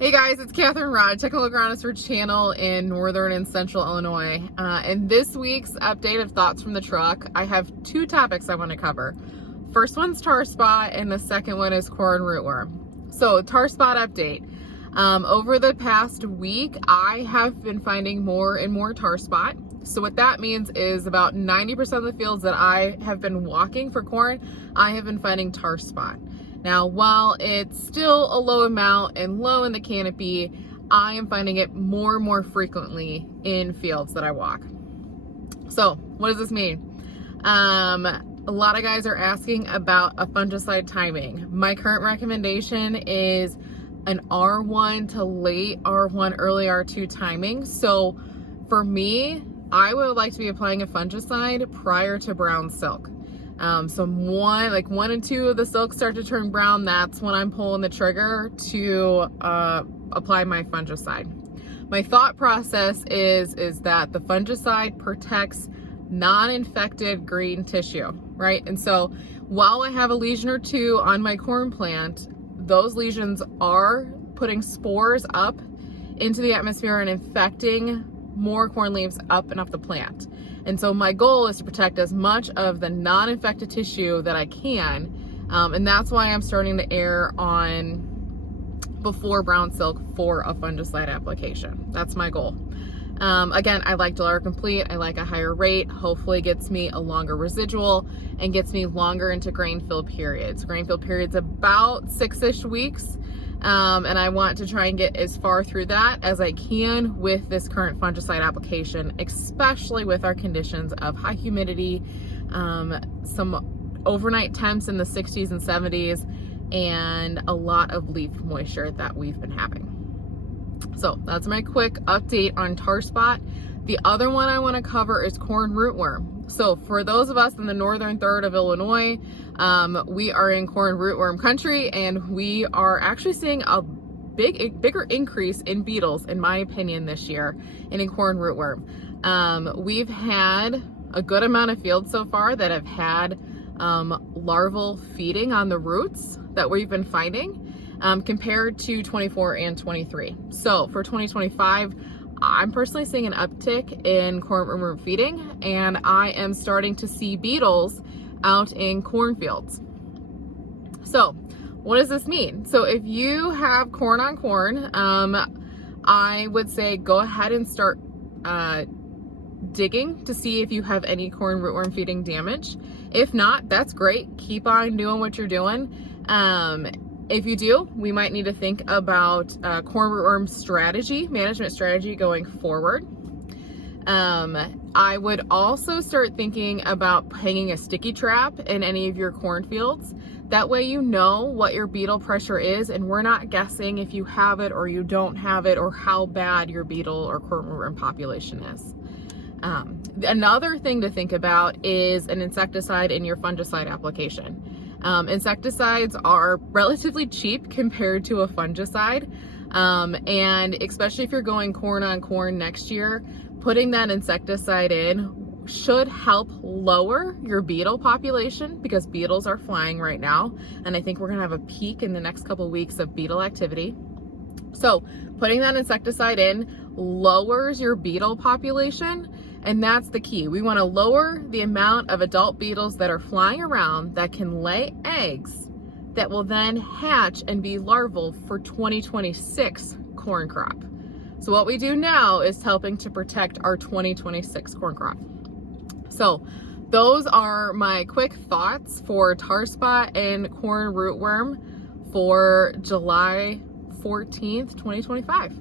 Hey guys, it's Catherine Rod, technical agronomist for channel in northern and central Illinois. In this week's update of Thoughts from the Truck, I have two topics I want to cover. First one's tar spot, and the second one is corn rootworm. So, tar spot update. Over the past week, I have been finding more and more tar spot. So what that means is about 90% of the fields that I have been walking for corn, I have been finding tar spot. Now, while it's still a low amount and low in the canopy, I am finding it more and more frequently in fields that I walk. So what does this mean? A lot of guys are asking about a fungicide timing. My current recommendation is an R1 to late R1, early R2 timing. So for me, I would like to be applying a fungicide prior to brown silk. So one and two of the silks start to turn brown. That's when I'm pulling the trigger to apply my fungicide. My thought process is that the fungicide protects non-infected green tissue, right? And so while I have a lesion or two on my corn plant, those lesions are putting spores up into the atmosphere and infecting more corn leaves up and up the plant. And so my goal is to protect as much of the non-infected tissue that I can. And that's why I'm starting to err on before brown silk for a fungicide application. That's my goal. Again, I like July complete. I like a higher rate, hopefully gets me a longer residual and gets me longer into grain fill periods. Grain fill periods about 6-ish weeks. And I want to try and get as far through that as I can with this current fungicide application, especially with our conditions of high humidity, some overnight temps in the 60s and 70s, and a lot of leaf moisture that we've been having. So that's my quick update on tar spot. The other one I want to cover is corn rootworm. So for those of us in the northern third of Illinois, we are in corn rootworm country, and we are actually seeing a bigger increase in beetles, in my opinion, this year and in corn rootworm. We've had a good amount of fields so far that have had larval feeding on the roots that we've been finding, compared to 24 and 23. So for 2025, I'm personally seeing an uptick in corn rootworm feeding, and I am starting to see beetles out in cornfields. So what does this mean? So if you have corn on corn, I would say go ahead and start digging to see if you have any corn rootworm feeding damage. If not, that's great. Keep on doing what you're doing. If you do, we might need to think about corn rootworm management strategy going forward. I would also start thinking about hanging a sticky trap in any of your cornfields. That way you know what your beetle pressure is, and we're not guessing if you have it or you don't have it, or how bad your beetle or corn rootworm population is. Another thing to think about is an insecticide in your fungicide application. Insecticides are relatively cheap compared to a fungicide, and especially if you're going corn on corn next year, putting that insecticide in should help lower your beetle population, because beetles are flying right now, and I think we're gonna have a peak in the next couple weeks of beetle activity. So putting that insecticide in lowers your beetle population, and that's the key. We want to lower the amount of adult beetles that are flying around that can lay eggs that will then hatch and be larval for 2026 corn crop. So what we do now is helping to protect our 2026 corn crop. So those are my quick thoughts for tar spot and corn rootworm for July 14th, 2025.